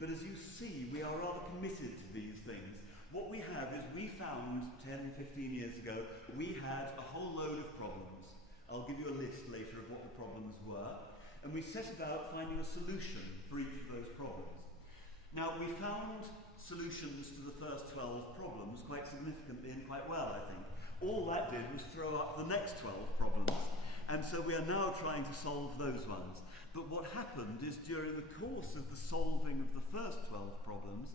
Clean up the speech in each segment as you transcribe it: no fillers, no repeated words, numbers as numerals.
But as you see, we are rather committed to these things. What we have is we found 10, 15 years ago, we had a whole load of problems. I'll give you a list later of what the problems were. And we set about finding a solution for each of those problems. Now, we found solutions to the first 12 problems quite significantly and quite well, I think. All that did was throw up the next 12 problems, and so we are now trying to solve those ones. But what happened is during the course of the solving of the first 12 problems,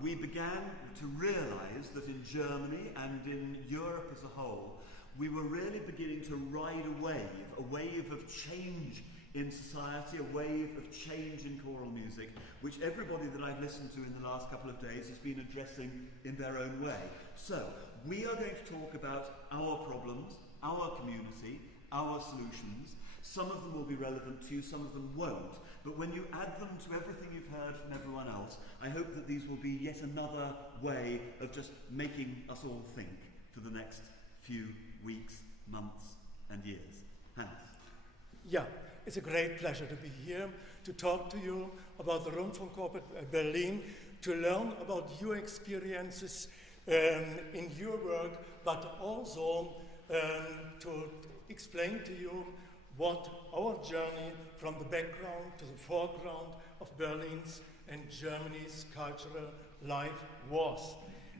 we began to realize that in Germany and in Europe as a whole, we were really beginning to ride a wave of change in society, a wave of change in choral music, which everybody that I've listened to in the last couple of days has been addressing in their own way. So, we are going to talk about our problems, our community, our solutions. Some of them will be relevant to you, some of them won't. But when you add them to everything you've heard from everyone else, I hope that these will be yet another way of just making us all think for the next few weeks, months, and years. Hans. Yeah, it's a great pleasure to be here to talk to you about the Rundfunkchor Berlin, to learn about your experiences in your work, but also to explain to you what our journey from the background to the foreground of Berlin's and Germany's cultural life was.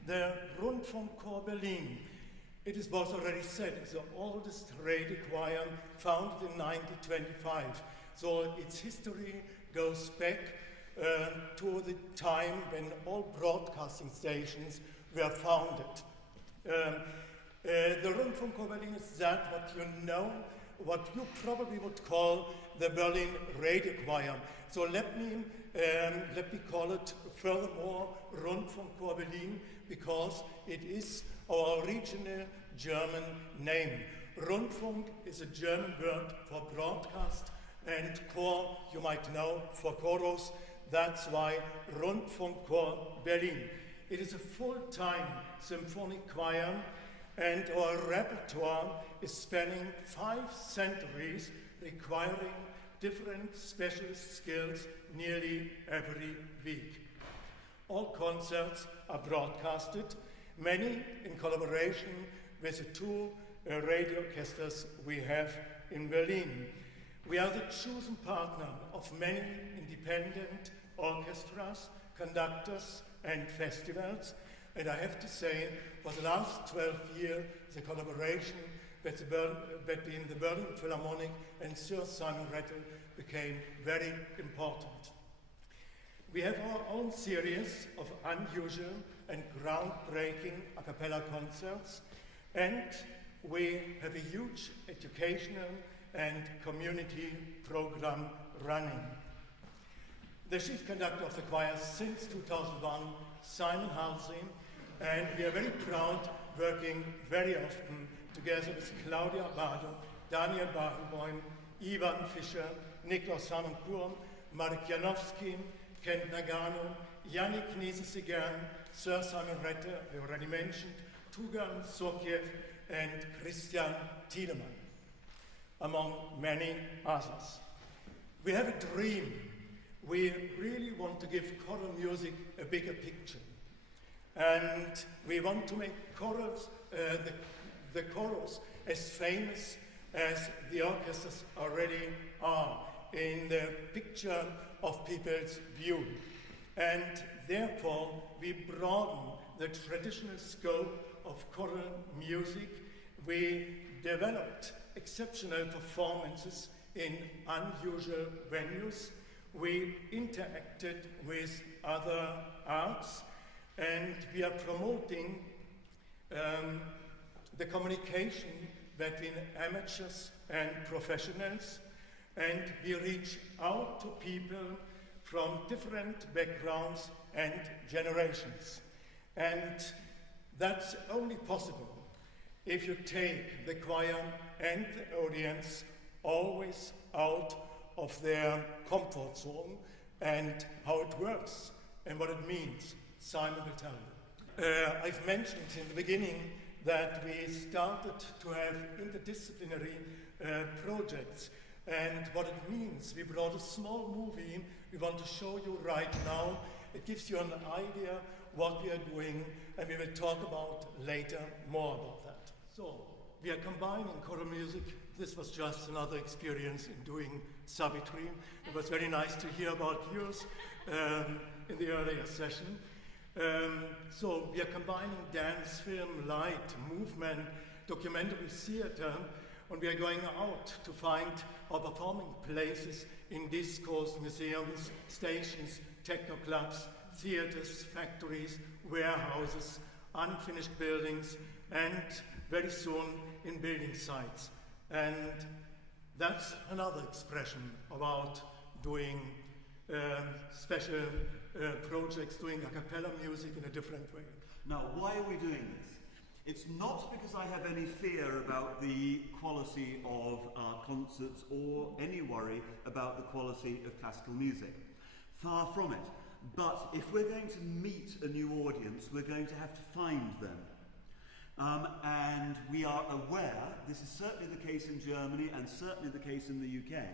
The Rundfunkchor Berlin, it was already said, is the oldest radio choir founded in 1925. So its history goes back to the time when all broadcasting stations were founded. The Rundfunkchor Berlin is that what you know, what you probably would call the Berlin Radio Choir. So let me call it furthermore Rundfunkchor Berlin, because it is our original German name. Rundfunk is a German word for broadcast, and Chor, you might know, for chorus. That's why Rundfunkchor Berlin. It is a full-time symphonic choir, and our repertoire is spanning 5 centuries, requiring different specialist skills nearly every week. All concerts are broadcasted, many in collaboration with the 2 radio orchestras we have in Berlin. We are the chosen partner of many independent orchestras, conductors, and festivals. And I have to say, for the last 12 years, the collaboration between the Berlin Philharmonic and Sir Simon Rattle became very important. We have our own series of unusual and groundbreaking a cappella concerts, and we have a huge educational and community program running. The chief conductor of the choir since 2001, Simon Halsey, and we are very proud working very often together with Claudia Abado, Daniel Barenboim, Ivan Fischer, Niklas Harnoncourt, Marek Janowski, Kent Nagano, Yannick Niesen-Sigern, Sir Simon Rattle, I already mentioned, Tugan Sokiev, and Christian Thielemann, among many others. We have a dream. We really want to give choral music a bigger picture. And we want to make chorals, the chorals as famous as the orchestras already are in the picture of people's view. And therefore, we broaden the traditional scope of choral music. We developed exceptional performances in unusual venues. We interacted with other arts, and we are promoting the communication between amateurs and professionals, and we reach out to people from different backgrounds and generations. And that's only possible if you take the choir and the audience always out of their comfort zone and how it works and what it means. Simon will tell you. I've mentioned in the beginning that we started to have interdisciplinary projects, and what it means. We brought a small movie We want to show you right now. It gives you an idea what we are doing, and we will talk about later more about that. So, we are combining choral music. This was just another experience in doing Savitri. It was very nice to hear about yours in the earlier session. So we are combining dance, film, light, movement, documentary theater, and we are going out to find our performing places in discos, museums, stations, techno clubs, theaters, factories, warehouses, unfinished buildings, and very soon in building sites. And that's another expression about doing special projects, doing a cappella music in a different way. Now, why are we doing this? It's not because I have any fear about the quality of our concerts or any worry about the quality of classical music. Far from it. But if we're going to meet a new audience, we're going to have to find them. And we are aware, this is certainly the case in Germany and certainly the case in the UK,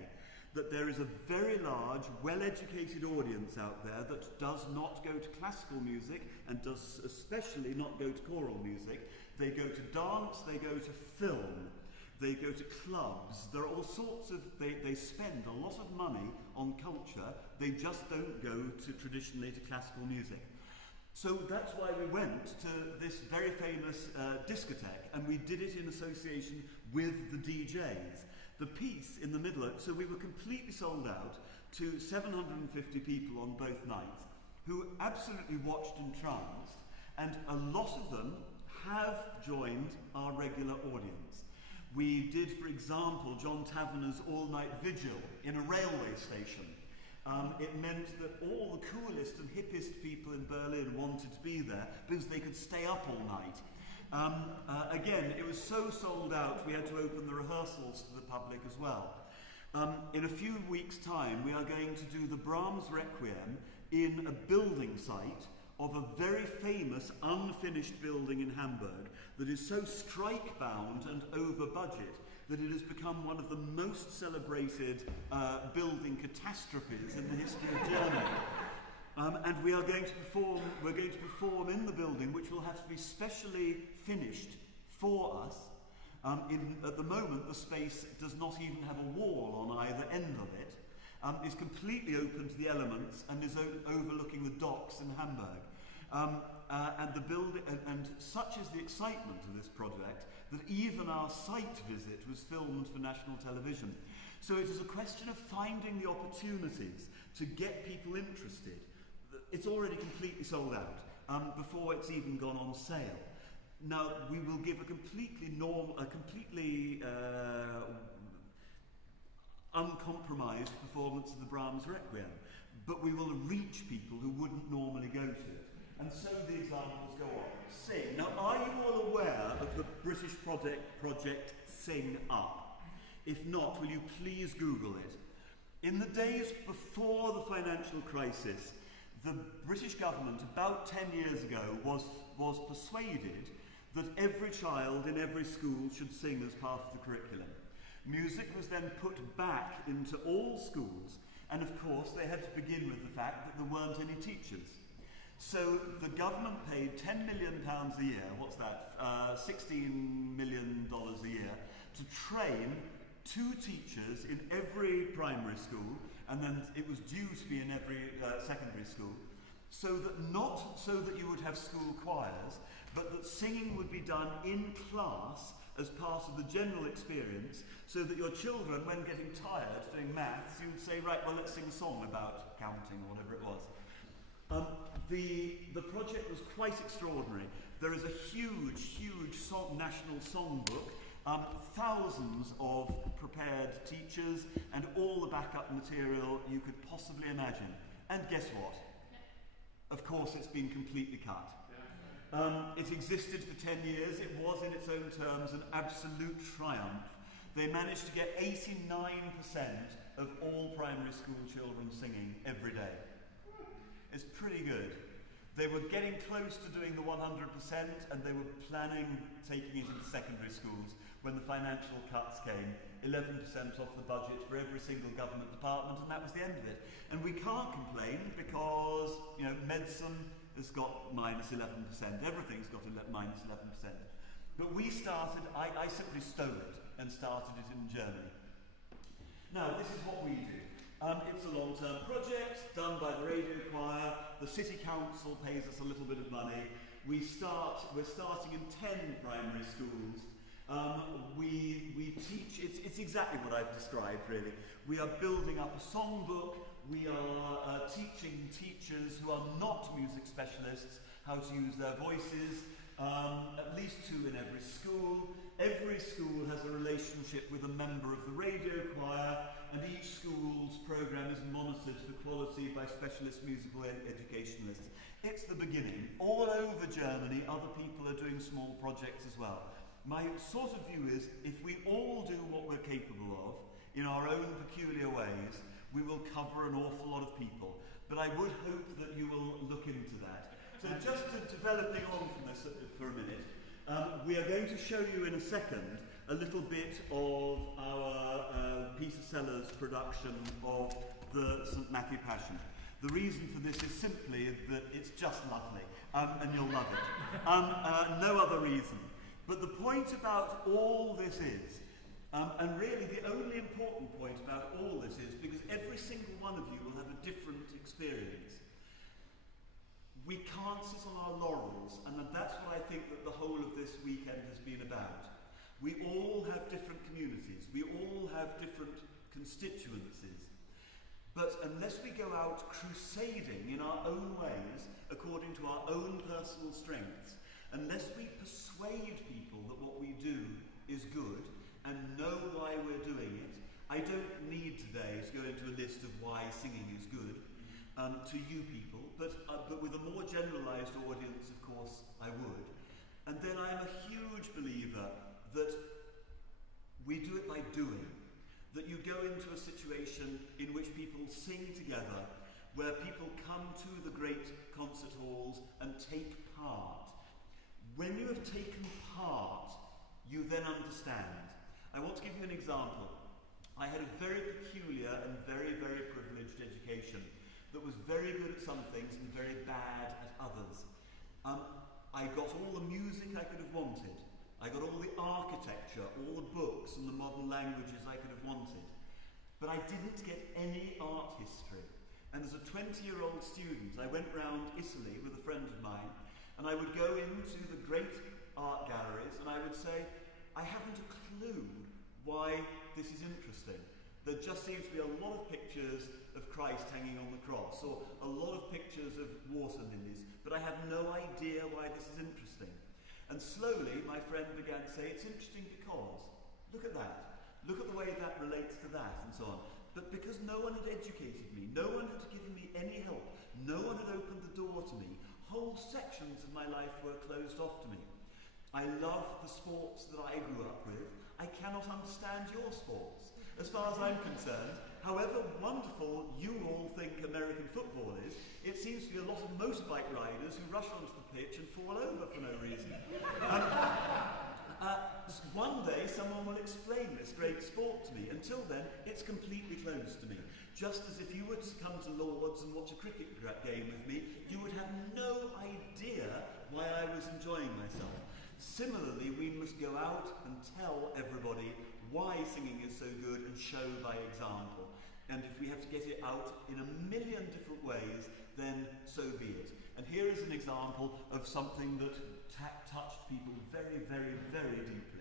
that there is a very large, well-educated audience out there that does not go to classical music and does especially not go to choral music. They go to dance, they go to film, they go to clubs. There are all sorts of, they spend a lot of money on culture, they just don't go to traditionally to classical music. So that's why we went to this very famous discotheque, and we did it in association with the DJs. The piece in the middle, so we were completely sold out to 750 people on both nights, who absolutely watched entranced, and a lot of them have joined our regular audience. We did, for example, John Taverner's all-night vigil in a railway station. It meant that all the coolest and hippest people in Berlin wanted to be there because they could stay up all night. Again, it was so sold out we had to open the rehearsals to the public as well. In a few weeks' time, we are going to do the Brahms Requiem in a building site of a very famous unfinished building in Hamburg that is so strike-bound and over budget that it has become one of the most celebrated building catastrophes in the history of Germany. And we are going to perform in the building, which will have to be specially finished for us. At the moment, the space does not even have a wall on either end of it. It's completely open to the elements and is overlooking the docks in Hamburg. And the building, and such is the excitement of this project that even our site visit was filmed for national television. So it is a question of finding the opportunities to get people interested. It's already completely sold out before it's even gone on sale. Now we will give a completely uncompromised performance of the Brahms Requiem, but we will reach people who wouldn't normally go to it. And so the examples go on. Sing. Now, are you all aware of the British project Sing Up? If not, will you please Google it? In the days before the financial crisis, the British government, about 10 years ago, was persuaded that every child in every school should sing as part of the curriculum. Music was then put back into all schools, and of course they had to begin with the fact that there weren't any teachers. So the government paid £10 million a year, what's that, $16 million a year, to train 2 teachers in every primary school, and then it was due to be in every secondary school, so that you would have school choirs, but that singing would be done in class as part of the general experience, so that your children, when getting tired doing maths, you would say, right, well, let's sing a song about counting or whatever it was. The project was quite extraordinary. There is a huge national songbook, thousands of prepared teachers, and all the backup material you could possibly imagine. And guess what? Of course, it's been completely cut. It existed for 10 years. It was, in its own terms, an absolute triumph. They managed to get 89% of all primary school children singing every day. It's pretty good. They were getting close to doing the 100%, and they were planning taking it into secondary schools when the financial cuts came, 11% off the budget for every single government department, and that was the end of it. And we can't complain because, you know, medicine has got minus 11%, everything's got minus 11%. But we started, I simply stole it and started it in Germany. Now, this is what we do. It's a long-term project done by the radio choir. The city council pays us a little bit of money. We're starting in 10 primary schools. We teach, it's exactly what I've described, really. We are building up a songbook. We are teaching teachers who are not music specialists how to use their voices. At least 2 in every school. Every school has a relationship with a member of the radio choir, and each school's programme is monitored for quality by specialist musical educationalists. It's the beginning. All over Germany, other people are doing small projects as well. My sort of view is, if we all do what we're capable of, in our own peculiar ways, we will cover an awful lot of people. But I would hope that you will look into that. So just developing on from this for a minute, we are going to show you in a second a little bit of our Peter Sellers production of the St. Matthew Passion. The reason for this is simply that it's just lovely, and you'll love it. No other reason. But the point about all this is, and really the only important point about all this is, because every single one of you will have a different experience, we can't sit on our laurels, and that's what I think that the whole of this weekend has been about. We all have different communities, we all have different constituencies, but unless we go out crusading in our own ways, according to our own personal strengths, unless we persuade people that what we do is good and know why we're doing it, I don't need today to go into a list of why singing is good to you people, but with a more generalised audience, of course, I would. And then I am a huge believer that we do it by doing, that you go into a situation in which people sing together, where people come to the great concert halls and take part. When you have taken part, you then understand. I want to give you an example. I had a very peculiar and very, very privileged education that was very good at some things and very bad at others. I got all the music I could have wanted. I got all the architecture, all the books and the modern languages I could have wanted. But I didn't get any art history. And as a 20-year-old student, I went round Italy with a friend of mine, and I would go into the great art galleries and I would say, I haven't a clue why this is interesting. There just seems to be a lot of pictures of Christ hanging on the cross, or a lot of pictures of water lilies, but I have no idea why this is interesting. And slowly my friend began to say, it's interesting because, look at that, look at the way that relates to that, and so on. But because no one had educated me, no one had given me any help, no one had opened the door to me, whole sections of my life were closed off to me. I love the sports that I grew up with. I cannot understand your sports. As far as I'm concerned, however wonderful you all think American football is, it seems to be a lot of motorbike riders who rush onto the pitch and fall over for no reason. One day someone will explain this great sport to me. Until then, it's completely closed to me. Just as if you were to come to Lord's and watch a cricket game with me, you would have no idea why I was enjoying myself. Similarly, we must go out and tell everybody why singing is so good and show by example. And if we have to get it out in a million different ways, then so be it. And here is an example of something that touched people very, very, very deeply.